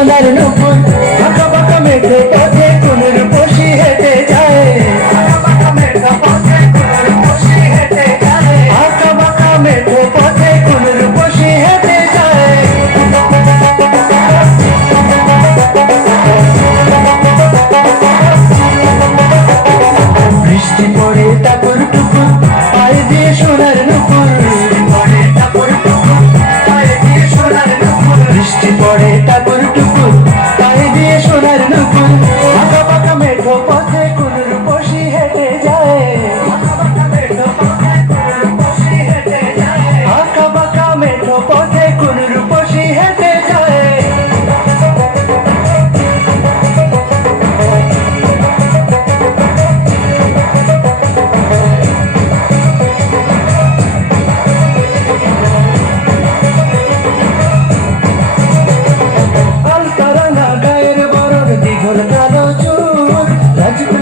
সোনার নুপুর আঁকা বাঁকা মেঘে পথে কোন রূপসী হেঁটে যায় আঁকা বাঁকা মেঘে পথে কোন রূপসী হেঁটে যায় আঁকা বাঁকা মেঘে পথে কোন রূপসী হেঁটে যায় বৃষ্টি পড়ে টাপুর টুকুর পায়ে দিয়ে সোনার নুপুর পড়ে টাপুর টুকুর পায়ে দিয়ে সোনার নুপুর বৃষ্টি পড়ে টাপুর টুকুর পায়ে দিয়ে সোনার নুপুর আঁকা বাঁকা মেঘো পথে কোন রূপসী হেঁটে যায় আঁকা বাঁকা মেঘো পথে কোন রূপসী হেঁটে যায় আঁকা বাঁকা মেঘো পথে কোন রূপসী হেঁটে যায়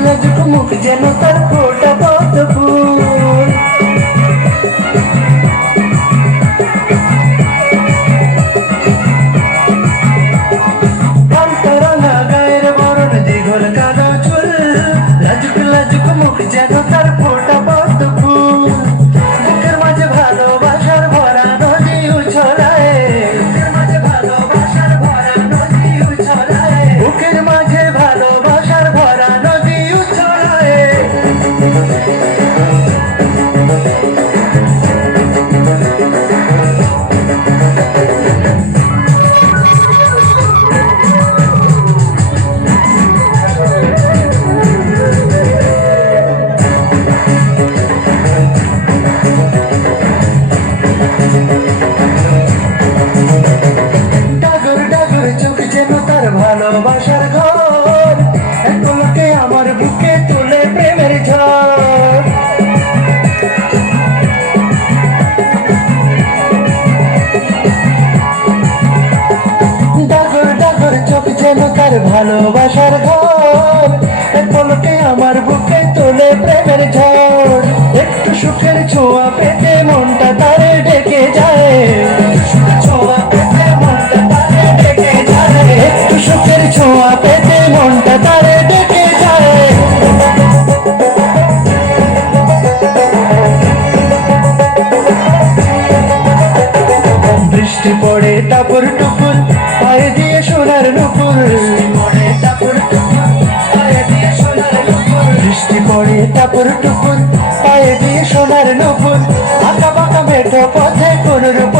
লাজুক মুখ যেন তার ফোটা পদ্ম ফুল কান্তরানা গায়ের বরণ দীঘল কালো চুল লাজুক মুখ যেন তার ফোটা পদ্ম ফুল বুকের মাঝে ভালোবাসার ভরা নদী উছলায় বুকের মাঝে ভালোবাসার ভরা নদী উছলায় বুকের মাঝে ভালোবাসার ভরা নদী ভালোবাসার ঘর এক পলকে আমার বুকে তুলে প্রেমের ঝড় ডাগর ডাগর চোখ যেন তার ভালোবাসার ঘর এক পলকে আমার বুকে তুলে প্রেমের ঝড় একটু সুখের ছোঁয়া পেতে মনটা তারে ডেকে যায় ছোঁয়া পেতে মনটা তারে ডেকে যায় একটু সুখের ছোঁয়া পেতে মনটা তারে ডেকে যায় বৃষ্টি পড়ে টাপুর টুপুর পায়ে দিয়ে সোনার নুপুর পড়ে টাপুর টুপুর পায়ে দিয়ে সোনার নুপুর বৃষ্টি পড়ে টাপুর টুপুর পায়ে দিয়ে সোনার নুপুর আঁকা বাঁকা মেঠো পথে কোন রূপ